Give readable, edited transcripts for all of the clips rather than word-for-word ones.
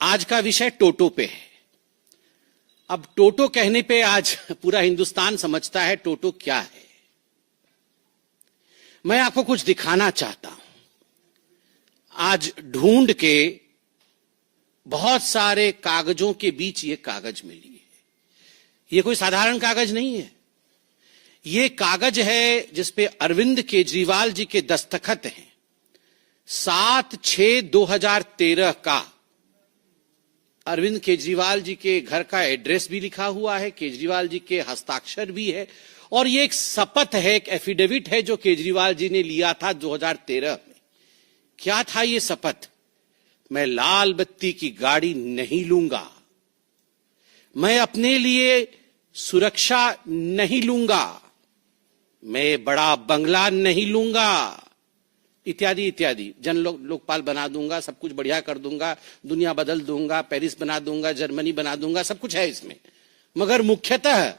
आज का विषय टोटो पे है। अब टोटो कहने पे आज पूरा हिंदुस्तान समझता है टोटो क्या है। मैं आपको कुछ दिखाना चाहता हूं। आज ढूंढ के बहुत सारे कागजों के बीच ये कागज मिली है। ये कोई साधारण कागज नहीं है। ये कागज है जिसपे अरविंद केजरीवाल जी के दस्तखत हैं। 7/6/2013 का अरविंद केजरीवाल जी के घर का एड्रेस भी लिखा हुआ है, केजरीवाल जी के हस्ताक्षर भी है, और ये एक शपथ है, एक एफिडेविट है जो केजरीवाल जी ने लिया था 2013 में। क्या था ये शपथ? मैं लाल बत्ती की गाड़ी नहीं लूंगा, मैं अपने लिए सुरक्षा नहीं लूंगा, मैं बड़ा बंगला नहीं लूंगा, इत्यादि इत्यादि। लोकपाल बना दूंगा, सब कुछ बढ़िया कर दूंगा, दुनिया बदल दूंगा, पेरिस बना दूंगा, जर्मनी बना दूंगा, सब कुछ है इसमें। मगर मुख्यतः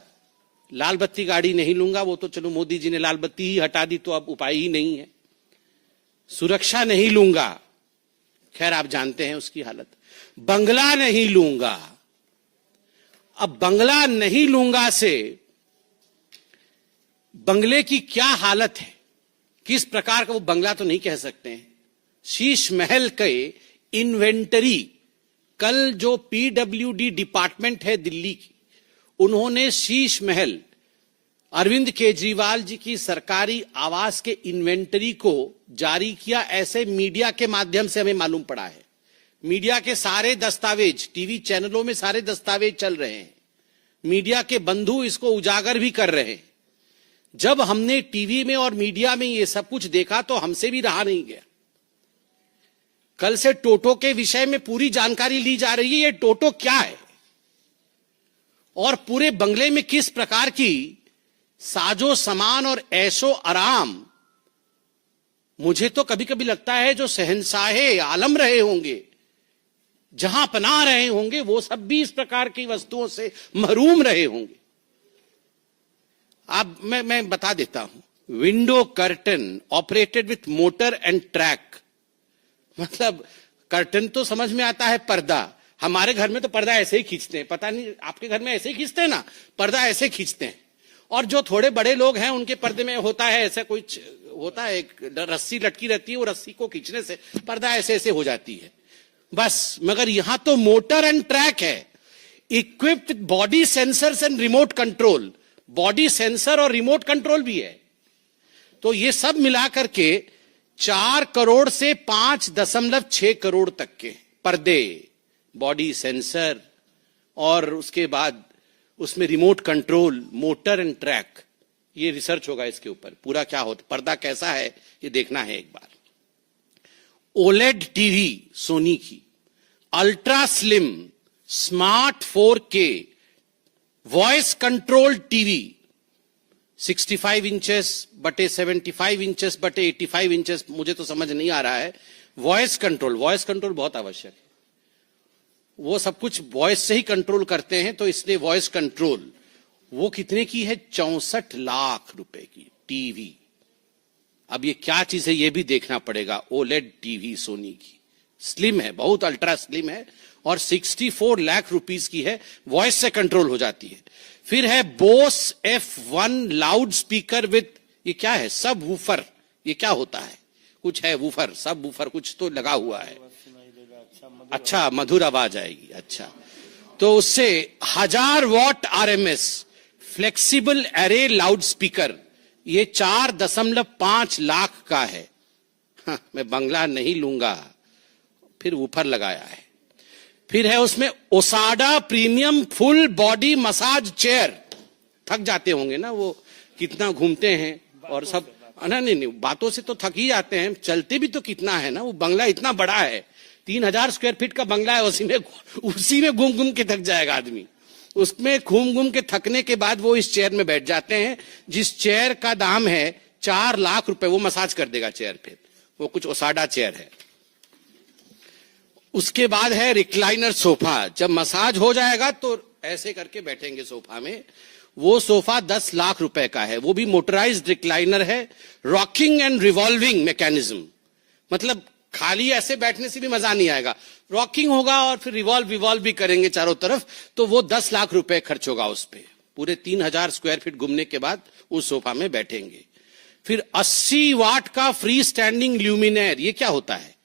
लाल बत्ती गाड़ी नहीं लूंगा। वो तो चलो मोदी जी ने लाल बत्ती ही हटा दी तो अब उपाय ही नहीं है। सुरक्षा नहीं लूंगा, खैर आप जानते हैं उसकी हालत। बंगला नहीं लूंगा। अब बंगला नहीं लूंगा से बंगले की क्या हालत है, किस प्रकार का वो बंगला तो नहीं कह सकते हैं। शीश महल के इन्वेंटरी, कल जो पीडब्ल्यूडी डिपार्टमेंट है दिल्ली की, उन्होंने शीश महल अरविंद केजरीवाल जी की सरकारी आवास के इन्वेंटरी को जारी किया। ऐसे मीडिया के माध्यम से हमें मालूम पड़ा है। मीडिया के सारे दस्तावेज, टीवी चैनलों में सारे दस्तावेज चल रहे हैं। मीडिया के बंधु इसको उजागर भी कर रहे हैं। जब हमने टीवी में और मीडिया में ये सब कुछ देखा तो हमसे भी रहा नहीं गया। कल से टोटो के विषय में पूरी जानकारी ली जा रही है। ये टोटो क्या है और पूरे बंगले में किस प्रकार की साजो सामान और ऐशो आराम। मुझे तो कभी कभी लगता है जो शहंशाहे आलम रहे होंगे, जहां पनाह रहे होंगे, वो सब भी इस प्रकार की वस्तुओं से महरूम रहे होंगे। अब मैं बता देता हूं। Window curtain operated with motor and track. मतलब कर्टन तो समझ में आता है, पर्दा। हमारे घर में तो पर्दा ऐसे ही खींचते हैं, पता नहीं आपके घर में ऐसे ही खींचते हैं ना, पर्दा ऐसे खींचते हैं। और जो थोड़े बड़े लोग हैं उनके पर्दे में होता है ऐसा कुछ होता है, एक रस्सी लटकी रहती है, वो रस्सी को खींचने से पर्दा ऐसे ऐसे हो जाती है बस। मगर यहां तो मोटर एंड ट्रैक है, equipped body sensors and remote control. Body sensor और रिमोट कंट्रोल भी है। तो ये सब मिलाकर के 4 करोड़ से 5.6 करोड़ तक के पर्दे, बॉडी सेंसर और उसके बाद उसमें remote control, motor and track. ये रिसर्च होगा इसके ऊपर पूरा क्या होता, पर्दा कैसा है ये देखना है एक बार। ओलेड टीवी सोनी की, ultra slim smart 4K voice control TV 65 inches बटे 75 इंचेस बटे 85 इंचेस। मुझे तो समझ नहीं आ रहा है। वॉइस कंट्रोल बहुत आवश्यक है। वो सब कुछ वॉइस से ही कंट्रोल करते हैं, तो इसलिए वॉइस कंट्रोल। वो कितने की है? 64 लाख रुपए की टीवी। अब ये क्या चीज है ये भी देखना पड़ेगा। ओलेड टीवी सोनी की, स्लिम है, बहुत अल्ट्रा स्लिम है और 64 लाख रुपीस की है, वॉइस से कंट्रोल हो जाती है। फिर है Bose F1 loud speaker with, ये क्या है? सब वूफर। ये क्या होता है? कुछ है वूफर, सब वूफर कुछ तो लगा हुआ है। अच्छा, मधुर आवाज आएगी। अच्छा, तो उससे 1000 what RMS flexible array loud speaker, ये 4.5 लाख का है। हाँ, मैं बंगला नहीं लूंगा। फिर वूफर लगाया है। फिर है उसमें ओसाडा premium full body massage chair. थक जाते होंगे ना वो, कितना घूमते हैं और सब। नहीं, बातों से तो थक ही जाते हैं, चलते भी तो कितना है ना। वो बंगला इतना बड़ा है, 3000 स्क्वायर फीट का बंगला है। उसी में घूम घूम के थक जाएगा आदमी। उसमें घूम घूम के थकने के बाद वो इस चेयर में बैठ जाते हैं, जिस चेयर का दाम है 4 लाख रुपए। वो मसाज कर देगा चेयर पे। वो कुछ ओसाडा चेयर है। उसके बाद है रिक्लाइनर सोफा। जब मसाज हो जाएगा तो ऐसे करके बैठेंगे सोफा में। वो सोफा 10 लाख रुपए का है। वो भी मोटराइज्ड रिक्लाइनर है, रॉकिंग एंड रिवॉल्विंग मैकेनिज्म। मतलब खाली ऐसे बैठने से भी मजा नहीं आएगा, रॉकिंग होगा और फिर रिवॉल्व भी करेंगे चारों तरफ, तो वो 10 लाख रुपए खर्च होगा उस पे। पूरे 3000 स्क्वायर फीट घूमने के बाद उस सोफा में बैठेंगे। फिर 80 वाट का फ्री स्टैंडिंग ल्यूमिनेयर, ये क्या होता है?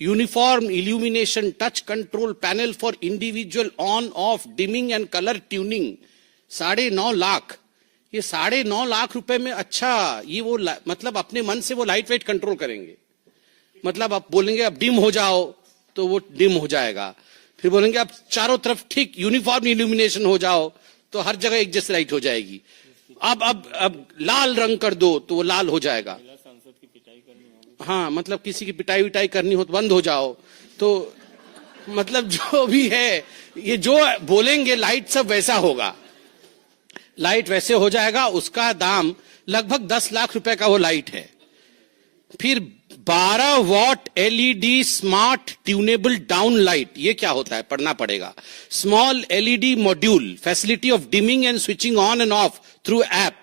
Uniform illumination touch control panel for individual on off dimming and colour tuning, 9.5 lakh. ये 9.5 लाख रुपए में अच्छा ये वो मतलब अपने मन से वो लाइट वेट कंट्रोल करेंगे। मतलब आप बोलेंगे अब डिम हो जाओ तो वो डिम हो जाएगा, फिर बोलेंगे अब चारों तरफ ठीक यूनिफॉर्म इल्यूमिनेशन हो जाओ तो हर जगह एक जैसी लाइट हो जाएगी। अब लाल रंग कर दो तो वो लाल हो जाएगा। हाँ, मतलब किसी की पिटाई विटाई करनी हो तो बंद हो जाओ। तो मतलब जो भी है ये जो बोलेंगे लाइट सब वैसा होगा, लाइट वैसे हो जाएगा। उसका दाम लगभग 10 लाख रुपए का वो लाइट है। फिर 12 what LED smart tunable down light, ये क्या होता है पढ़ना पड़ेगा। Small LED module facility of dimming and switching on end of through app,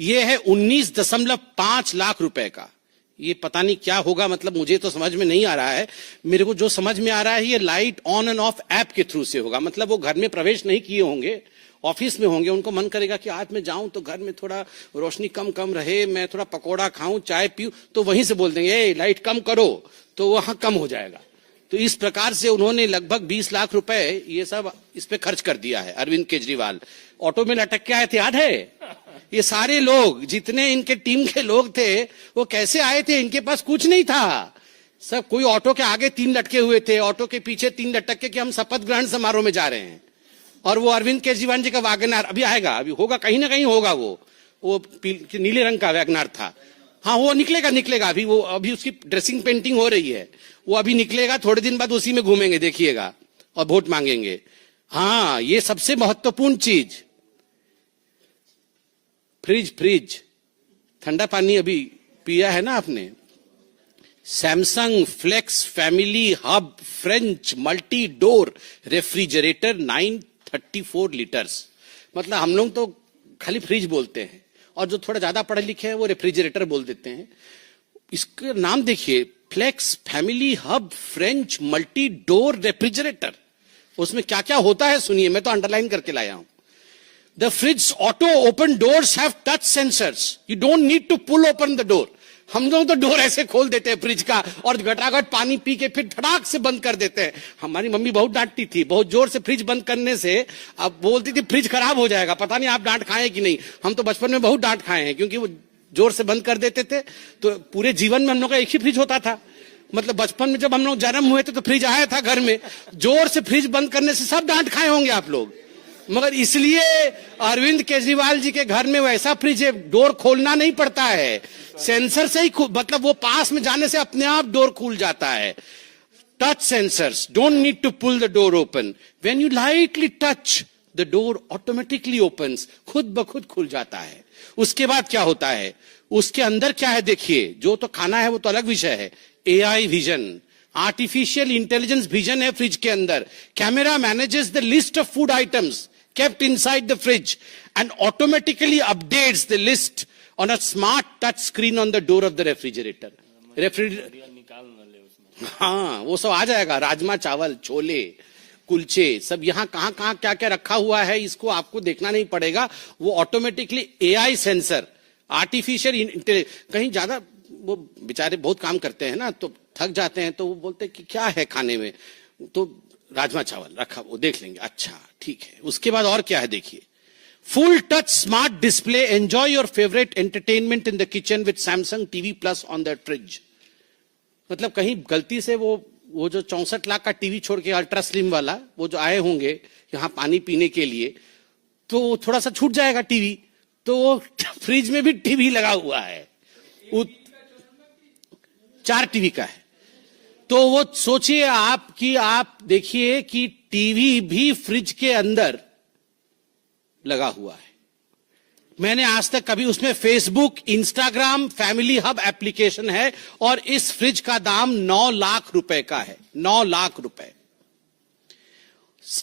ये है 19.5 लाख रुपए का। ये पता नहीं क्या होगा, मतलब मुझे तो समझ में नहीं आ रहा है। मेरे को जो समझ में आ रहा है ये light on end of app के थ्रू से होगा। मतलब वो घर में प्रवेश नहीं किए होंगे, ऑफिस में होंगे, उनको मन करेगा कि आज मैं जाऊं तो घर में थोड़ा रोशनी कम रहे, मैं थोड़ा पकोड़ा खाऊं, चाय पीऊं, तो वहीं से बोल देंगे ए लाइट कम करो, तो वहां कम हो जाएगा। तो इस प्रकार से उन्होंने लगभग 20 लाख रुपए ये सब इस पे खर्च कर दिया है अरविंद केजरीवाल। ऑटो में लटक के आए थे, याद है? ये सारे लोग जितने इनके टीम के लोग थे वो कैसे आए थे? इनके पास कुछ नहीं था। सब कोई ऑटो के आगे 3 लटके हुए थे, ऑटो के पीछे 3 लटक के कि हम शपथ ग्रहण समारोह में जा रहे हैं। और वो अरविंद केजरीवाल जी का वैगनआर अभी आएगा, अभी होगा, कहीं ना कहीं होगा। वो नीले रंग का वैगनआर था। हाँ, वो निकलेगा अभी उसकी ड्रेसिंग पेंटिंग हो रही है, वो अभी निकलेगा, थोड़े दिन बाद उसी में घूमेंगे, देखिएगा, और वोट मांगेंगे। हाँ, ये सबसे महत्वपूर्ण चीज, फ्रिज ठंडा पानी अभी पिया है ना आपने। Samsung flex family hub French multi door refrigerator 934 litres. मतलब हम लोग तो खाली फ्रिज बोलते हैं और जो थोड़ा ज्यादा पढ़े लिखे हैं वो रेफ्रिजरेटर बोल देते हैं। इसका नाम देखिए, flex family hub French multi door refrigerator. उसमें क्या क्या होता है सुनिए, मैं तो अंडरलाइन करके लाया हूं। The fridge auto open doors have touch sensors. You don't need to pull open the door. हम लोग तो डोर ऐसे खोल देते हैं फ्रिज का और घटाघट पानी पी के फिर धड़ाक से बंद कर देते हैं। हमारी मम्मी बहुत डांटती थी, बहुत जोर से फ्रिज बंद करने से। अब बोलती थी फ्रिज खराब हो जाएगा। पता नहीं आप डांट खाए कि नहीं, हम तो बचपन में बहुत डांट खाए हैं, क्योंकि वो जोर से बंद कर देते थे। तो पूरे जीवन में हम लोग का एक ही फ्रिज होता था। मतलब बचपन में जब हम लोग जन्म हुए थे तो फ्रिज आया था घर में, जोर से फ्रिज बंद करने से सब डांट खाए होंगे आप लोग। मगर इसलिए अरविंद केजरीवाल जी के घर में वैसा फ्रिज है, डोर खोलना नहीं पड़ता है, सेंसर से ही मतलब वो पास में जाने से अपने आप डोर खुल जाता है। Touch sensors, don't need to pull the door open, when you lightly touch the door automatically opens, खुद ब खुद खुल जाता है। उसके बाद क्या होता है, उसके अंदर क्या है देखिए, जो तो खाना है वो तो अलग विषय है। AI vision, artificial intelligence vision है फ्रिज के अंदर। Camera manages the list of food items kept inside the fridge and automatically updates the list on a smart touch screen on the door of the refrigerator. हाँ, वो सब आ जाएगा, राजमा चावल, छोले, कुलचे, सब यहाँ कहाँ कहाँ क्या क्या रखा हुआ है, इसको आपको देखना नहीं पड़ेगा। वो automatically AI sensor, artificial intelligence. कहीं ज्यादा वो बेचारे बहुत काम करते हैं ना, तो थक जाते हैं, तो वो बोलते हैं कि क्या है खाने में, तो राजमा चावल रखा, वो देख लेंगे, अच्छा ठीक है। उसके बाद और क्या है देखिए, full touch smart display, enjoy your favourite entertainment in the kitchen with Samsung TV plus on the fridge. मतलब कहीं गलती से वो जो 64 लाख का टीवी छोड़ के अल्ट्रा स्लिम वाला वो जो आए होंगे यहाँ पानी पीने के लिए, तो थोड़ा सा छूट जाएगा टीवी, तो वो फ्रिज में भी टीवी लगा हुआ है, 4 टीवी का है। तो वो सोचिए आप कि आप देखिए कि टीवी भी फ्रिज के अंदर लगा हुआ है। मैंने आज तक कभी, उसमें Facebook, Instagram, family hub application है, और इस फ्रिज का दाम 9 लाख रुपए का है, 9 लाख रुपए।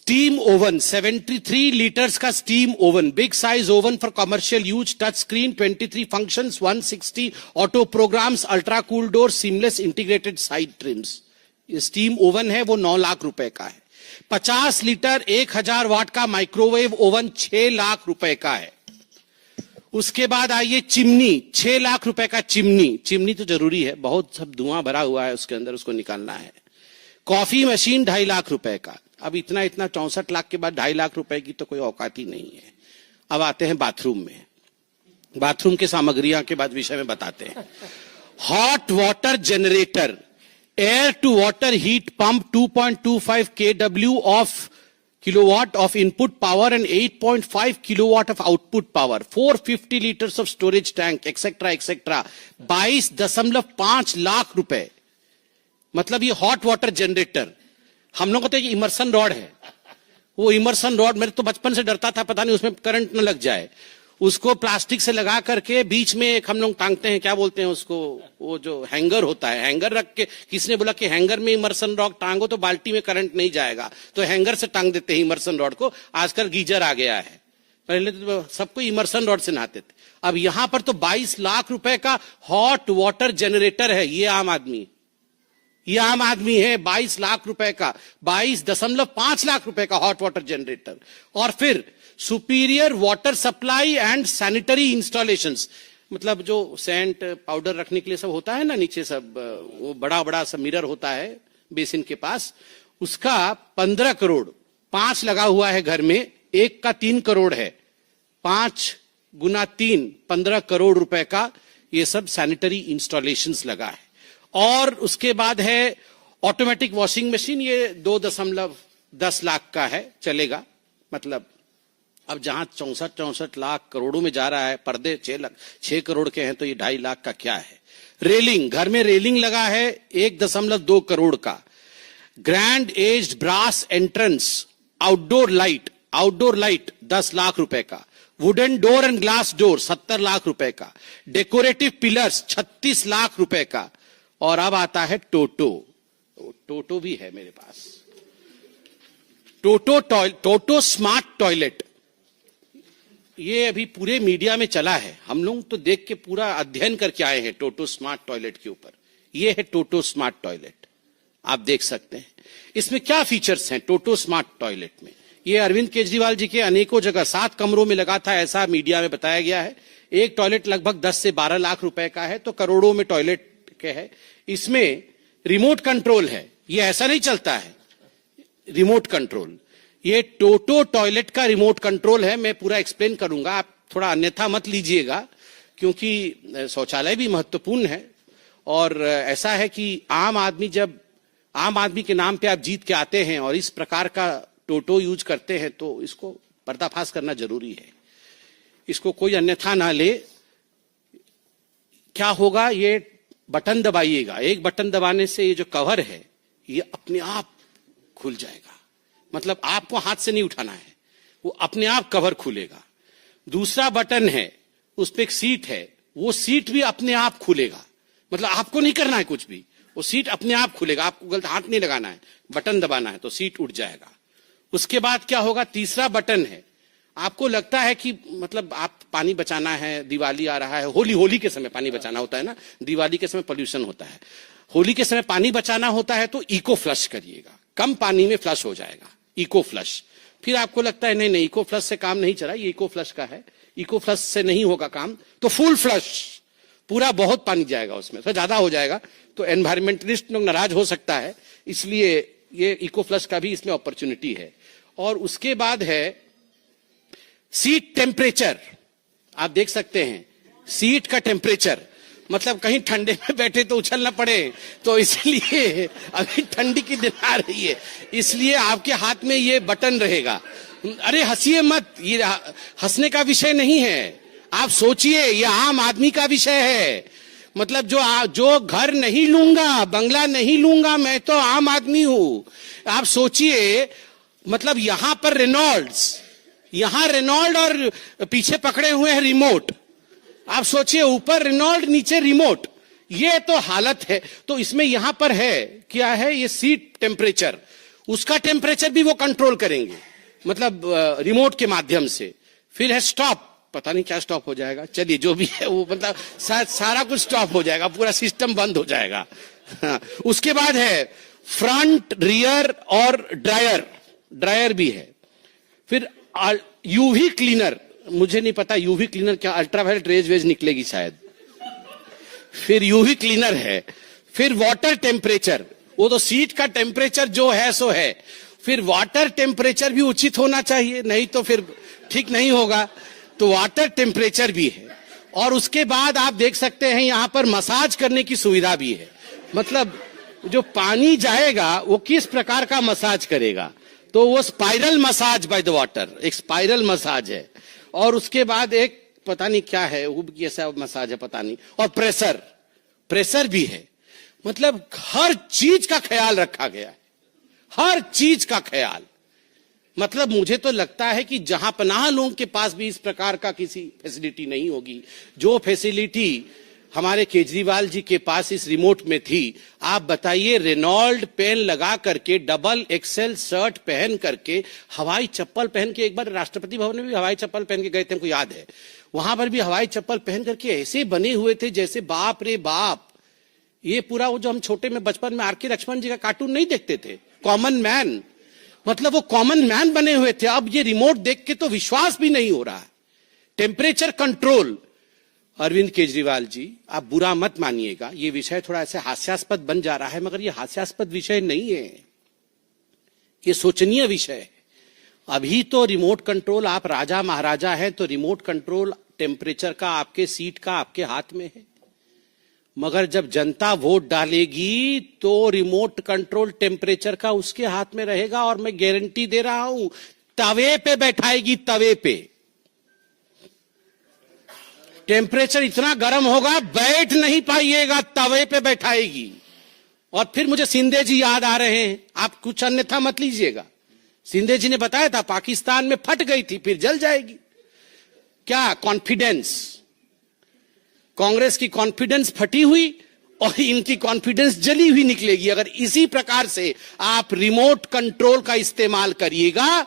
स्टीम ओवन 73 लीटर्स का steam oven, big size oven for commercial use, touch screen, 23 functions, 160 auto programs, ultra cool door, seamless integrated side trims. ये स्टीम ओवन है वो 9 लाख रुपए का है। 50 लीटर 1000 वाट का माइक्रोवेव ओवन 6 लाख रुपए का है। उसके बाद आइए चिमनी, 6 लाख रुपए का चिमनी। चिमनी तो जरूरी है, बहुत सब धुआं भरा हुआ है उसके अंदर, उसको निकालना है। कॉफी मशीन 2.5 लाख रुपए का। अब इतना 64 लाख के बाद 2.5 लाख रुपए की तो कोई औकात ही नहीं है। अब आते हैं बाथरूम में। बाथरूम की सामग्रियां के बाद विषय में बताते हैं। Hot water generator, air to water heat pump 2.25 kW of kilowatt of input power and 8.5 kilowatt of output power, 450 liters of storage tank, etc. etc. 22.5 lakh रुपए। मतलब ये हॉट वाटर जनरेटर। हम लोग कहते हैं कि इमर्सन रॉड है, वो इमर्सन रॉड मेरे तो बचपन से डरता था, पता नहीं उसमें करंट न लग जाए। उसको प्लास्टिक से लगा करके बीच में एक हम लोग टांगते हैं, क्या बोलते हैं उसको, वो जो हैंगर होता है, हैंगर रख के, किसने बोला कि हैंगर में इमर्सन रॉड टांगो तो बाल्टी में करंट नहीं जाएगा, तो हैंगर से टांग देते हैं इमर्सन रॉड को। आजकल गीजर आ गया है, पहले तो सबको इमर्सन रॉड से नहाते थे। अब यहां पर तो 22 लाख रुपए का हॉट वाटर जनरेटर है। ये आम आदमी है, 22 लाख रुपए का, 22.5 लाख रुपए का हॉट वाटर जनरेटर। और फिर superior water supply and sanitary installations, मतलब जो सेंट पाउडर रखने के लिए सब होता है ना नीचे, सब वो बड़ा बड़ा सब मिरर होता है बेसिन के पास, उसका 15 करोड़। 5 लगा हुआ है घर में, एक का 3 करोड़ है, 5 गुना 3 15 करोड़ रुपए का ये सब सैनिटरी इंस्टॉलेशंस लगा है। और उसके बाद है ऑटोमेटिक वॉशिंग मशीन, ये 2.10 लाख का है, चलेगा। मतलब अब जहां 64 लाख करोड़ों में जा रहा है, पर्दे 6 करोड़ के हैं, तो ये 2.5 लाख का क्या है। रेलिंग, घर में रेलिंग लगा है 1.2 करोड़ का। Grand aged brass entrance, outdoor light 10 lakh रुपए का। Wooden door and glass door 70 lakh रुपए का। डेकोरेटिव पिलर्स 36 लाख रुपए का। और अब आता है टोटो भी है मेरे पास। टोटो स्मार्ट टॉयलेट, ये अभी पूरे मीडिया में चला है, हम लोग तो देख के पूरा अध्ययन करके आए हैं टोटो स्मार्ट टॉयलेट के ऊपर। ये है टोटो स्मार्ट टॉयलेट, आप देख सकते हैं। इसमें क्या फीचर्स हैं टोटो स्मार्ट टॉयलेट में। ये अरविंद केजरीवाल जी के अनेकों जगह 7 कमरों में लगा था, ऐसा मीडिया में बताया गया है। एक टॉयलेट लगभग 10 से 12 लाख रुपए का है, तो करोड़ों में टॉयलेट के है। इसमें रिमोट कंट्रोल है, ये ऐसा नहीं चलता है, रिमोट कंट्रोल। ये टोटो टॉयलेट का रिमोट कंट्रोल है। मैं पूरा एक्सप्लेन करूंगा, आप थोड़ा अन्यथा मत लीजिएगा, क्योंकि शौचालय भी महत्वपूर्ण है। और ऐसा है कि आम आदमी के नाम पे आप जीत के आते हैं और इस प्रकार का टोटो यूज करते हैं, तो इसको पर्दाफाश करना जरूरी है, इसको कोई अन्यथा ना ले। क्या होगा, ये बटन दबाइएगा, एक बटन दबाने से ये जो कवर है ये अपने आप खुल जाएगा। मतलब आपको हाथ से नहीं उठाना है, वो अपने आप कवर खुलेगा। दूसरा बटन है, उस पर एक सीट है, वो सीट भी अपने आप खुलेगा। मतलब आपको नहीं करना है कुछ भी, वो सीट अपने आप खुलेगा, आपको गलत हाथ नहीं लगाना है, बटन दबाना है तो सीट उठ जाएगा। उसके बाद क्या होगा, तीसरा बटन है, आपको लगता है कि मतलब आप पानी बचाना है, दिवाली आ रहा है, होली के समय पानी बचाना होता है ना, दिवाली के समय पोल्यूशन होता है, होली के समय पानी बचाना होता है, तो इको फ्लश करिएगा, कम पानी में फ्लश हो जाएगा, इको फ्लश। फिर आपको लगता है नहीं इको फ्लश से काम नहीं चला, ये इको फ्लश का है, इको फ्लश से नहीं होगा काम, तो फुल फ्लश, पूरा बहुत पानी जाएगा उसमें, तो ज्यादा हो जाएगा, तो एनवायरमेंटलिस्ट लोग नाराज हो सकता है, इसलिए ये इको फ्लश का भी इसमें अपॉर्चुनिटी है। और उसके बाद है सीट टेम्परेचर, आप देख सकते हैं सीट का टेम्परेचर, मतलब कहीं ठंडे में बैठे तो उछल ना पड़े, तो इसलिए अभी ठंडी की दिन आ रही है, इसलिए आपके हाथ में ये बटन रहेगा। अरे हंसिए मत, ये हंसने का विषय नहीं है, आप सोचिए, ये आम आदमी का विषय है। मतलब जो घर नहीं लूंगा, बंगला नहीं लूंगा, मैं तो आम आदमी हूं। आप सोचिए, मतलब यहां पर रेनॉल्ड और पीछे पकड़े हुए हैं रिमोट, आप सोचिए, ऊपर रेनॉल्ड नीचे रिमोट, ये तो हालत है। तो इसमें यहां पर है क्या है, ये सीट टेम्परेचर, उसका टेम्परेचर भी वो कंट्रोल करेंगे, मतलब रिमोट के माध्यम से। फिर है स्टॉप, पता नहीं क्या स्टॉप हो जाएगा, चलिए जो भी है वो, मतलब सारा कुछ स्टॉप हो जाएगा, पूरा सिस्टम बंद हो जाएगा। हाँ, उसके बाद है फ्रंट, रियर और ड्रायर भी है। फिर यूवी क्लीनर, मुझे नहीं पता यूवी क्लीनर क्या, अल्ट्रावायलेट रेज वेज निकलेगी शायद। फिर यूवी क्लीनर है। फिर वाटर टेम्परेचर, वो तो सीट का टेम्परेचर जो है सो है। फिर वाटर टेम्परेचर भी उचित होना चाहिए, नहीं तो फिर ठीक नहीं होगा, तो वाटर टेम्परेचर भी है। और उसके बाद आप देख सकते हैं यहां पर मसाज करने की सुविधा भी है, मतलब जो पानी जाएगा वो किस प्रकार का मसाज करेगा, तो वो spiral massage by the water, एक स्पाइरल मसाज है। और उसके बाद एक पता नहीं क्या है, वो कैसा मसाज है पता नहीं। और प्रेशर भी है, मतलब हर चीज का ख्याल रखा गया है, हर चीज का ख्याल। मतलब मुझे तो लगता है कि जहां पनाह लोगों के पास भी इस प्रकार का किसी फैसिलिटी नहीं होगी, जो फैसिलिटी हमारे केजरीवाल जी के पास इस रिमोट में थी। आप बताइए, रेनॉल्ड पेन लगा करके, डबल एक्सेल शर्ट पहन करके, हवाई चप्पल पहन के, एक बार राष्ट्रपति भवन में भी हवाई चप्पल पहन के गए थे, हमको याद है, वहां पर भी हवाई चप्पल पहन करके ऐसे बने हुए थे जैसे बाप रे बाप। ये पूरा वो जो हम छोटे में बचपन में आर.के. लक्ष्मण जी का कार्टून नहीं देखते थे, कॉमन मैन, मतलब वो कॉमन मैन बने हुए थे। अब ये रिमोट देख के तो विश्वास भी नहीं हो रहा है। टेम्परेचर कंट्रोल, अरविंद केजरीवाल जी आप बुरा मत मानिएगा, ये विषय थोड़ा ऐसे हास्यास्पद बन जा रहा है, मगर ये हास्यास्पद विषय नहीं है, ये सोचनीय विषय है। अभी तो रिमोट कंट्रोल, आप राजा महाराजा हैं तो रिमोट कंट्रोल टेम्परेचर का आपके सीट का आपके हाथ में है, मगर जब जनता वोट डालेगी तो रिमोट कंट्रोल टेम्परेचर का उसके हाथ में रहेगा। और मैं गारंटी दे रहा हूं, तवे पे बैठाएगी, तवे पे टेम्परेचर इतना गर्म होगा बैठ नहीं पाइएगा, तवे पे बैठाएगी। और फिर मुझे सिंधे जी याद आ रहे हैं, आप कुछ अन्यथा मत लीजिएगा। सिंधे जी ने बताया था पाकिस्तान में फट गई थी, फिर जल जाएगी। क्या कॉन्फिडेंस, कांग्रेस की कॉन्फिडेंस फटी हुई और इनकी कॉन्फिडेंस जली हुई निकलेगी। अगर इसी प्रकार से आप रिमोट कंट्रोल का इस्तेमाल करिएगा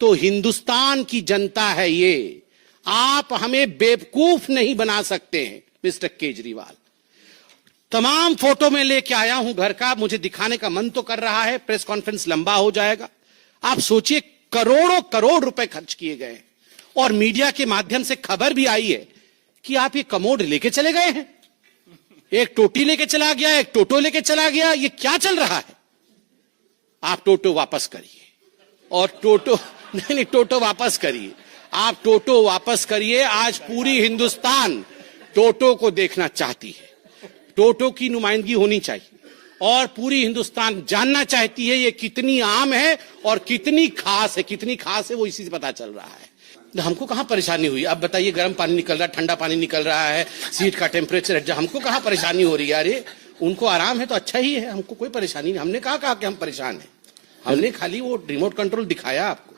तो हिंदुस्तान की जनता है ये, आप हमें बेवकूफ नहीं बना सकते हैं मिस्टर केजरीवाल। तमाम फोटो में लेके आया हूं घर का, मुझे दिखाने का मन तो कर रहा है, प्रेस कॉन्फ्रेंस लंबा हो जाएगा। आप सोचिए, करोड़ों करोड़ रुपए खर्च किए गए और मीडिया के माध्यम से खबर भी आई है कि आप ये कमोड लेके चले गए हैं, एक टोटी लेके चला गया, एक टोटो लेके चला गया, ये क्या चल रहा है? आप टोटो वापस करिए, और टोटो नहीं, टोटो वापस करिए, आप टोटो वापस करिए। आज पूरी हिंदुस्तान टोटो को देखना चाहती है, टोटो की नुमाइंदगी होनी चाहिए, और पूरी हिंदुस्तान जानना चाहती है ये कितनी आम है और कितनी खास है। कितनी खास है वो इसी से पता चल रहा है। हमको कहां परेशानी हुई? अब बताइए, गर्म पानी निकल रहा है, ठंडा पानी निकल रहा है, सीट का टेम्परेचर है, हमको कहां परेशानी हो रही है? अरे उनको आराम है तो अच्छा ही है, हमको कोई परेशानी नहीं। हमने कहा कि हम परेशान हैं, हमने खाली वो रिमोट कंट्रोल दिखाया आपको।